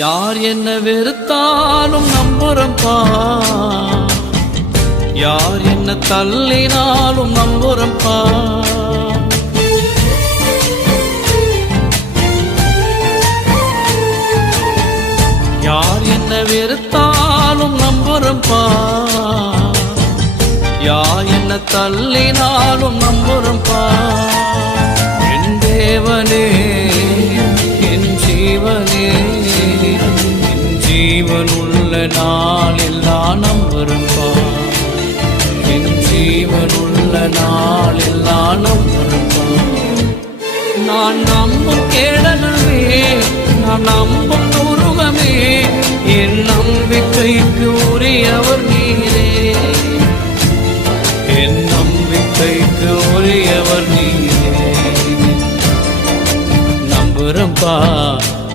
யார் என்ன வெறுத்தாலும் நம்புறம்பா, யார் என்ன தள்ளினாலும் நம்புறம்பா. யார் என்ன வெறுத்தாலும் நம்புறம்பா, யார் என்ன தள்ளினாலும் நம்புறம்பா. என் தேவனே என் ஜீவனே, என் ஜீவனுள்ள நாள் எல்லாம் நம்புறம்பா, என் ஜீவனுள்ள நாள் எல்லாம் நம்புறம்பா. நான் நம்பும் கேடனவே, நான்